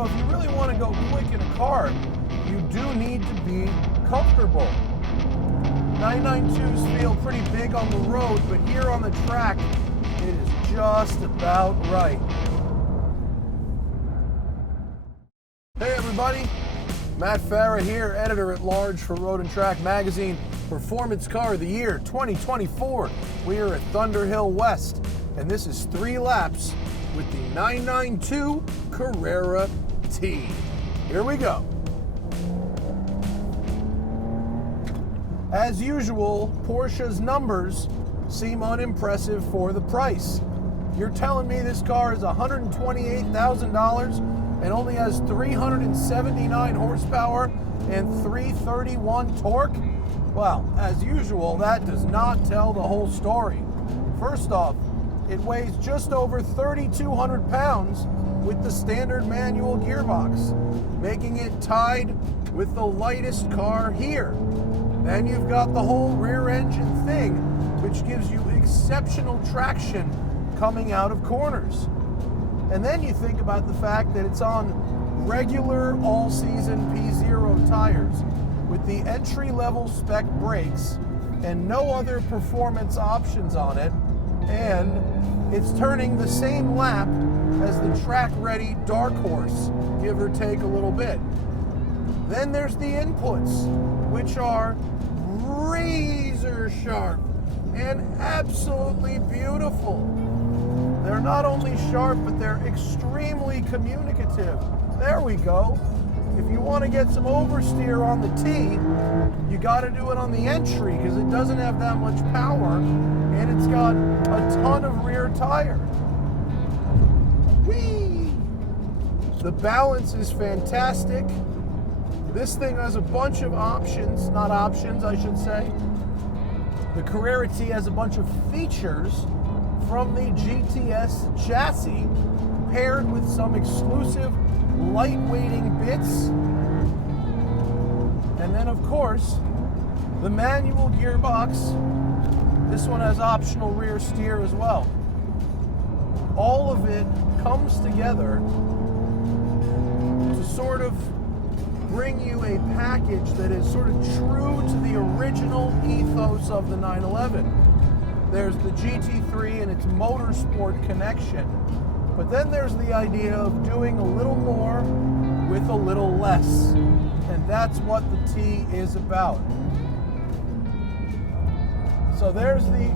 if you really want to go quick in a car, you do need to be comfortable. 992s feel pretty big on the road, but here on the track, it is just about right. Hey everybody, Matt Farah here, editor-at-large for Road and Track Magazine, Performance Car of the Year 2024. We are at Thunderhill West, and this is 3 laps with the 992 Carrera T. Here we go. As usual, Porsche's numbers seem unimpressive for the price. You're telling me this car is $128,000 and only has 379 horsepower and 331 torque? Well, as usual, that does not tell the whole story. First off, it weighs just over 3,200 pounds with the standard manual gearbox, making it tied with the lightest car here. Then you've got the whole rear engine thing, which gives you exceptional traction coming out of corners. And then you think about the fact that it's on regular all-season P0 tires with the entry-level spec brakes and no other performance options on it, and it's turning the same lap as the track-ready Dark Horse, give or take a little bit. Then there's the inputs, which are razor sharp and absolutely beautiful. They're not only sharp, but they're extremely communicative. There we go. If you want to get some oversteer on the T, you got to do it on the entry because it doesn't have that much power and it's got a ton of rear tire. Whee! The balance is fantastic. This thing has a bunch of options, not options, I should say. The Carrera T has a bunch of features from the GTS chassis paired with some exclusive lightweighting bits. And then, of course, the manual gearbox. This one has optional rear steer as well. All of it comes together to sort of bring you a package that is sort of true to the original ethos of the 911. There's the GT3 and its motorsport connection, but then there's the idea of doing a little more with a little less, and that's what the T is about. So there's the,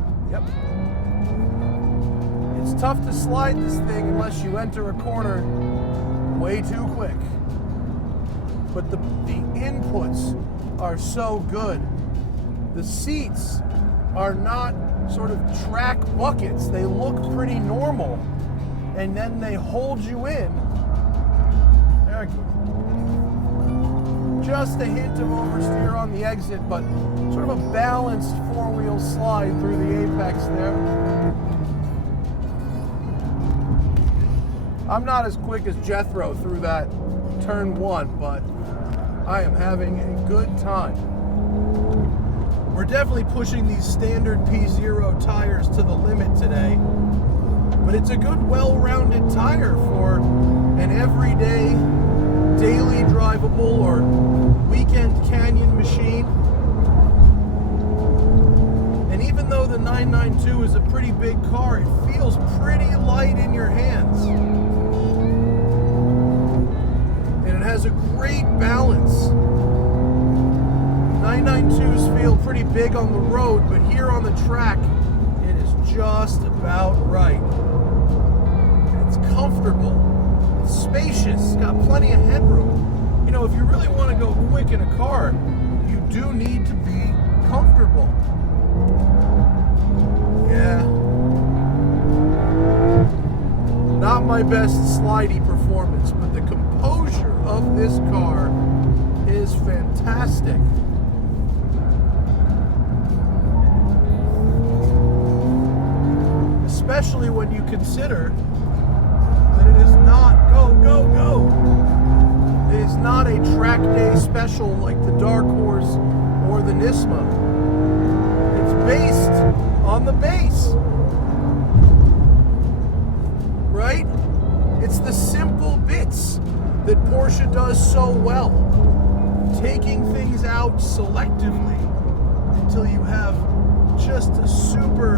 It's tough to slide this thing unless you enter a corner way too quick. But the inputs are so good. The seats are not sort of track buckets. They look pretty normal, and then they hold you in. There you go. Just a hint of oversteer on the exit, but sort of a balanced 4-wheel slide through the apex there. I'm not as quick as Jethro through that turn 1, but I am having a good time. We're definitely pushing these standard P0 tires to the limit today, but it's a good, well-rounded tire for an everyday, daily drivable or weekend canyon machine. And even though the 992 is a pretty big car, it feels pretty light in your hands. And it has a great balance. 992s feel pretty big on the road, but here on the track, it is just about right. It's comfortable, it's spacious, it's got plenty of headroom. If you really want to go quick in a car, you do need to be comfortable. Yeah. Not my best slidey performance, but the composure of this car is fantastic. Especially when you consider that it is not go, go, go. It is not a track day special like the Dark Horse or the Nismo. It's based on the base. Right? It's the simple bits that Porsche does so well. Taking things out selectively until you have just a super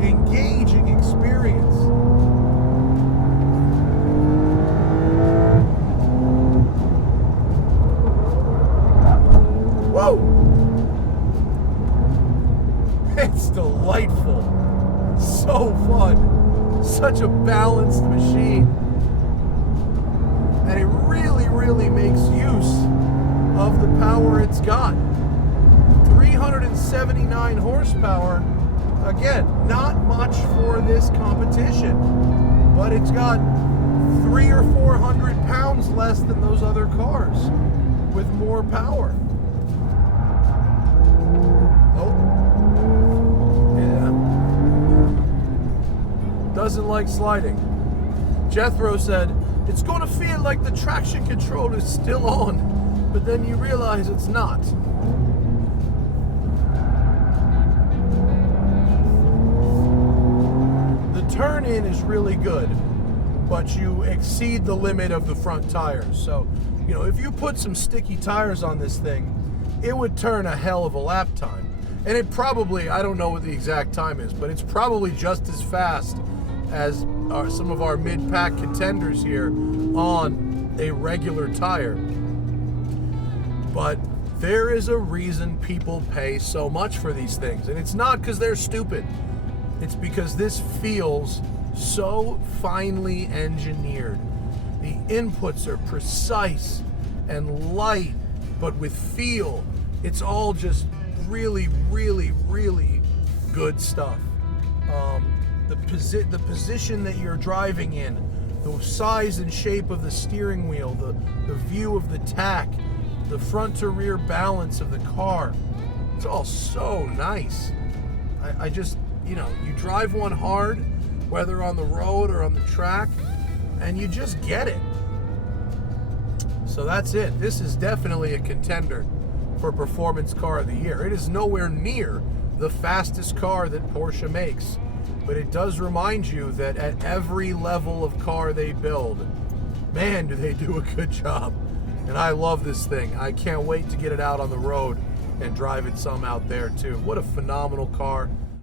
engaging experience. Whoa! It's delightful. So fun. Such a balanced machine. And it really, really makes use of the power it's got. 379 horsepower. Again, not much for this competition, but it's got 300 or 400 pounds less than those other cars with more power. Oh, yeah. Doesn't like sliding. Jethro said, it's going to feel like the traction control is still on, but then you realize it's not. Turn-in is really good, but you exceed the limit of the front tires. So, you know, if you put some sticky tires on this thing, it would turn a hell of a lap time. And it probably, I don't know what the exact time is, but it's probably just as fast as some of our mid-pack contenders here on a regular tire. But there is a reason people pay so much for these things, and it's not because they're stupid. It's because this feels so finely engineered. The inputs are precise and light, but with feel. It's all just really, really, really good stuff. The position that you're driving in, the size and shape of the steering wheel, the view of the tack, the front to rear balance of the car. It's all so nice. I just, you know, you drive one hard, whether on the road or on the track, and you just get it. So that's it. This is definitely a contender for Performance Car of the Year. It is nowhere near the fastest car that Porsche makes, but it does remind you that at every level of car they build, man, do they do a good job. And I love this thing. I can't wait to get it out on the road and drive it some out there too. What a phenomenal car.